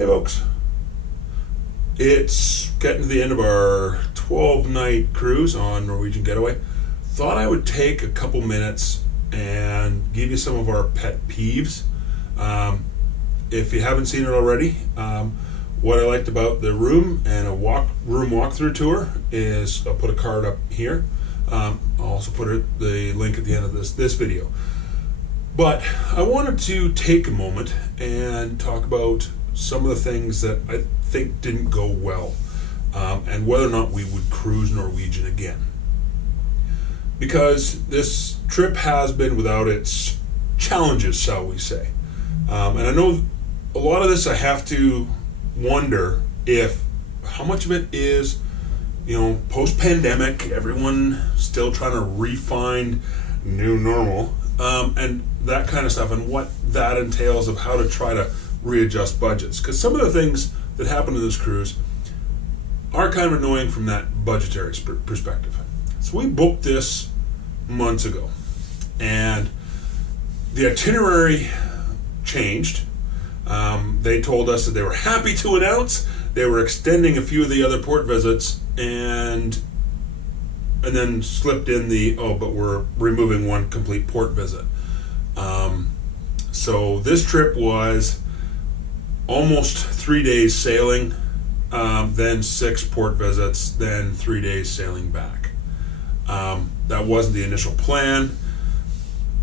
Hey folks, it's getting to the end of our 12-night cruise on Norwegian Getaway. Thought I would take a couple minutes and give you some of our pet peeves. If you haven't seen it already, what I liked about the room and a room walkthrough tour is I'll put a card up here. I'll also put the link at the end of this video. But I wanted to take a moment and talk about some of the things that I think didn't go well, and whether or not we would cruise Norwegian again. Because this trip has been without its challenges, shall we say. And I know a lot of this I have to wonder if how much of it is, post-pandemic, everyone still trying to refine new normal, and that kind of stuff, and what that entails of how to try to readjust budgets. Because some of the things that happen in this cruise are kind of annoying from that budgetary perspective. So we booked this months ago, and the itinerary changed. They told us that they were happy to announce they were extending a few of the other port visits, and then slipped in but we're removing one complete port visit. So this trip was almost 3 days sailing, then 6 port visits, then 3 days sailing back. That wasn't the initial plan.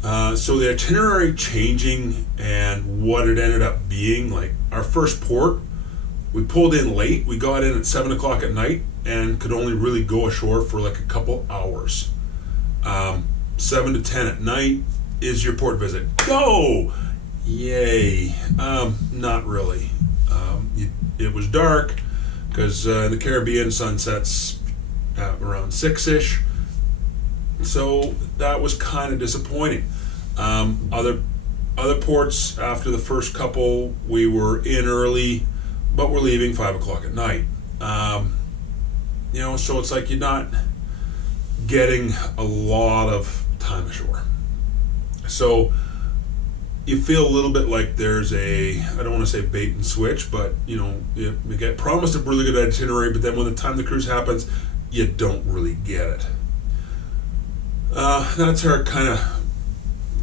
So the itinerary changing and what it ended up being, like our first port, we pulled in late. We got in at 7 o'clock at night and could only really go ashore for like a couple hours. 7 to 10 at night is your port visit. Go! Yay. Not really. It was dark because in the Caribbean sunsets around 6-ish. So that was kind of disappointing. Other ports after the first couple, we were in early, but we're leaving 5 o'clock at night. So it's like you're not getting a lot of time ashore. So you feel a little bit like there's I don't want to say bait and switch, but you get promised a really good itinerary, but then when the time the cruise happens, you don't really get it. That's our kind of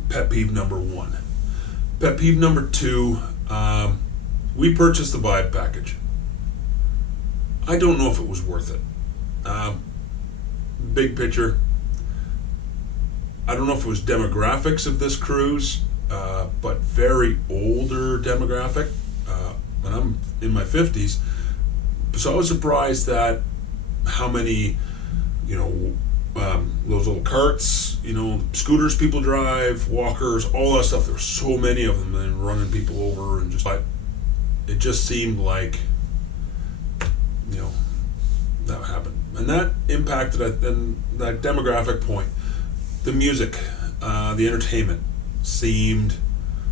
pet peeve number 1. Pet peeve number 2, we purchased the Vibe package. I don't know if it was worth it. Big picture, I don't know if it was demographics of this cruise, but very older demographic, and I'm in my 50s, so I was surprised that how many, those little carts, scooters people drive, walkers, all that stuff. There were so many of them and running people over, and it just seemed like, that happened. And that impacted and that demographic point. The music, the entertainment seemed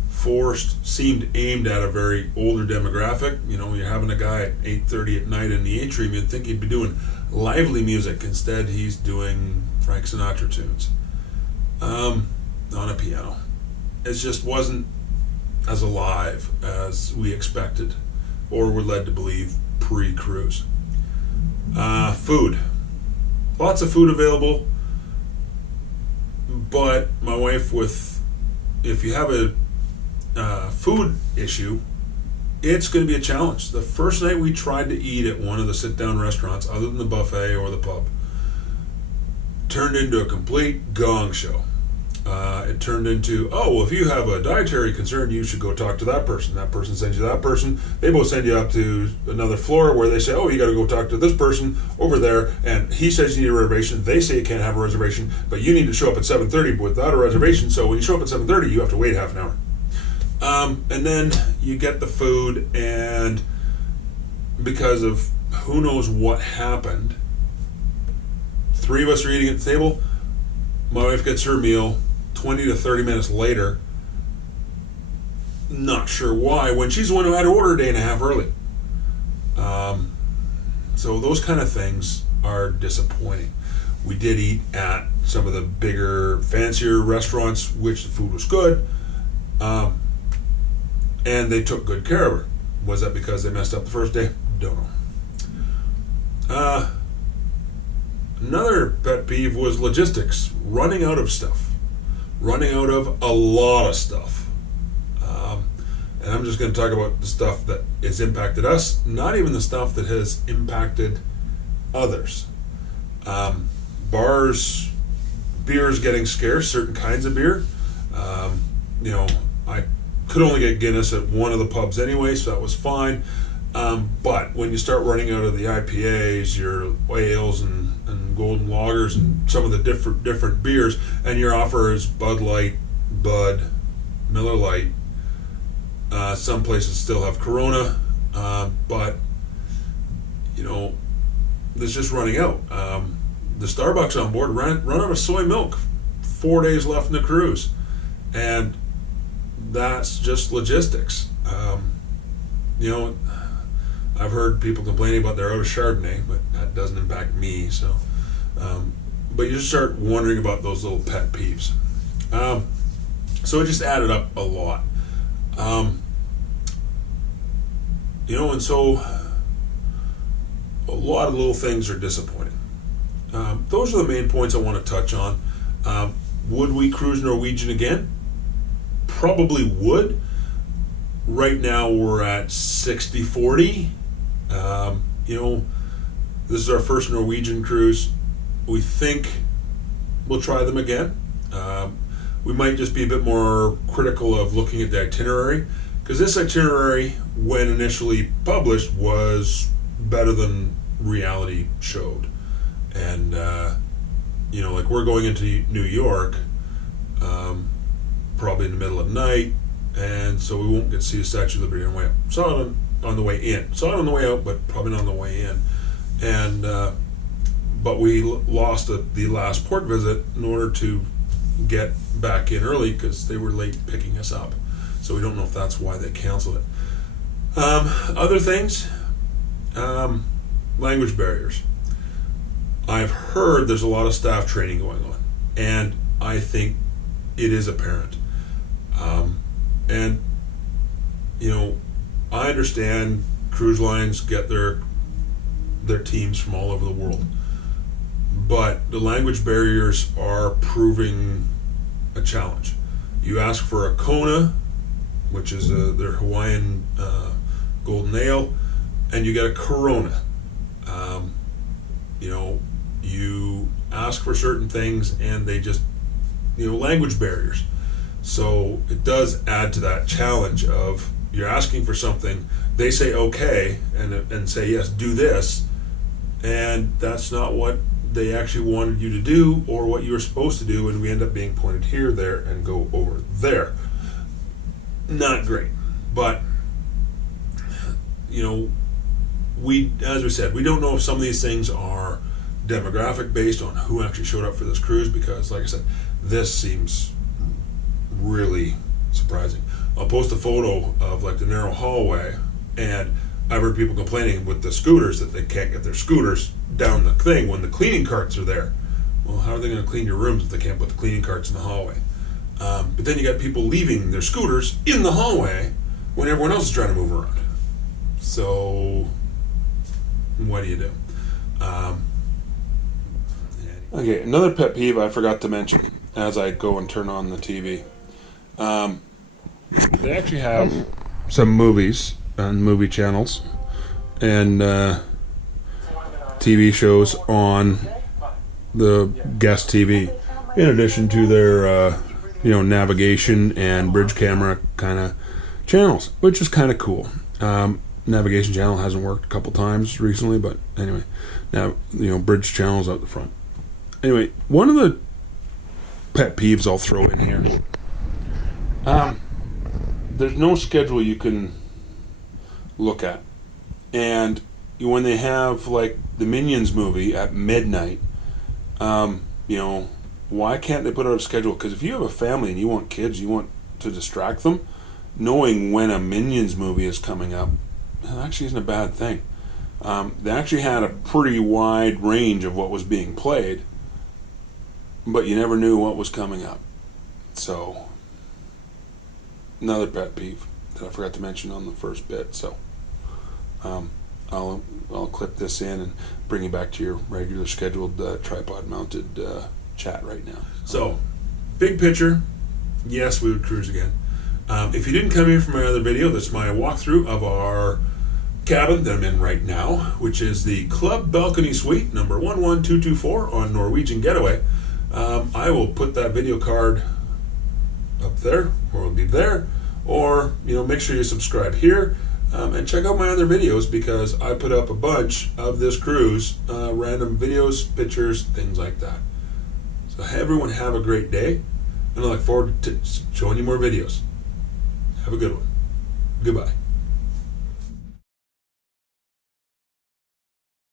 forced, seemed aimed at a very older demographic. You're having a guy at 8:30 at night in the atrium, you'd think he'd be doing lively music. Instead, he's doing Frank Sinatra tunes on a piano. It just wasn't as alive as we expected or were led to believe pre-cruise. Food. Lots of food available, but my wife, if you have a food issue, it's going to be a challenge. The first night we tried to eat at one of the sit-down restaurants, other than the buffet or the pub, turned into a complete gong show. It turned into, if you have a dietary concern, you should go talk to that person. That person sends you that person. They both send you up to another floor where they say, you got to go talk to this person over there, and he says you need a reservation. They say you can't have a reservation, but you need to show up at 7:30 without a reservation. So when you show up at 7:30, you have to wait half an hour. And then you get the food, and because of who knows what happened, 3 of us are eating at the table. My wife gets her meal 20 to 30 minutes later. Not sure why, when she's the one who had to order a day and a half early. So those kind of things are disappointing. We did eat at some of the bigger, fancier restaurants, which the food was good, and they took good care of her. Was that because they messed up the first day? Don't know. Another pet peeve was logistics, running out of stuff, running out of a lot of stuff. And I'm just going to talk about the stuff that has impacted us, not even the stuff that has impacted others. Bars, beer's getting scarce, certain kinds of beer. I could only get Guinness at one of the pubs anyway, so that was fine. But when you start running out of the IPAs, your ales and golden lagers and some of the different beers, and your offer is Bud Light, Bud, Miller Lite. Some places still have Corona, but it's just running out. The Starbucks on board run out of soy milk. 4 days left in the cruise, and that's just logistics. I've heard people complaining about they're out of Chardonnay, but that doesn't impact me. So, but you just start wondering about those little pet peeves. So it just added up a lot. And so a lot of little things are disappointing. Those are the main points I want to touch on. Would we cruise Norwegian again? Probably would. Right now we're at 60-40. This is our first Norwegian cruise. We think we'll try them again. We might just be a bit more critical of looking at the itinerary, because this itinerary, when initially published, was better than reality showed. And like we're going into New York probably in the middle of the night, and so we won't get to see the Statue of Liberty on the way up. Saw it on the way in. Saw it on the way out, but probably not on the way in. And but we lost the last port visit in order to get back in early because they were late picking us up. So we don't know if that's why they canceled it. Other things, language barriers. I've heard there's a lot of staff training going on, and I think it is apparent. I understand cruise lines get their teams from all over the world, but the language barriers are proving a challenge. You ask for a Kona, which is their Hawaiian golden ale, and you get a Corona. You ask for certain things, and they just, language barriers. So it does add to that challenge of you're asking for something, they say okay, and say yes, do this, and that's not what they actually wanted you to do or what you were supposed to do, and we end up being pointed here, there, and go over there. Not great, but as we said, we don't know if some of these things are demographic based on who actually showed up for this cruise, because like I said, this seems really surprising. I'll post a photo of like the narrow hallway, and I've heard people complaining with the scooters that they can't get their scooters down the thing when the cleaning carts are there. Well, how are they going to clean your rooms if they can't put the cleaning carts in the hallway? But then you got people leaving their scooters in the hallway when everyone else is trying to move around. So what do you do? Okay, another pet peeve I forgot to mention as I go and turn on the TV. They actually have some movies on movie channels and TV shows on the guest TV, in addition to their navigation and bridge camera kind of channels, which is kind of cool. Navigation channel hasn't worked a couple times recently, but anyway, now bridge channels out the front. Anyway, one of the pet peeves I'll throw in here. There's no schedule you can look at, and when they have like the Minions movie at midnight, why can't they put out a schedule? Because if you have a family and you want kids, you want to distract them, knowing when a Minions movie is coming up, that actually isn't a bad thing. They actually had a pretty wide range of what was being played, but you never knew what was coming up. So, another pet peeve that I forgot to mention on the first bit. So, I'll clip this in and bring you back to your regular scheduled tripod mounted chat right now. So, big picture, yes, we would cruise again. If you didn't come here from my other video, that's my walkthrough of our cabin that I'm in right now, which is the Club Balcony Suite number 11224 on Norwegian Getaway. I will put that video card up there, or it'll be there, or make sure you subscribe here and check out my other videos, because I put up a bunch of this cruise, random videos, pictures, things like that. So everyone have a great day, and I look forward to showing you more videos. Have a good one. Goodbye.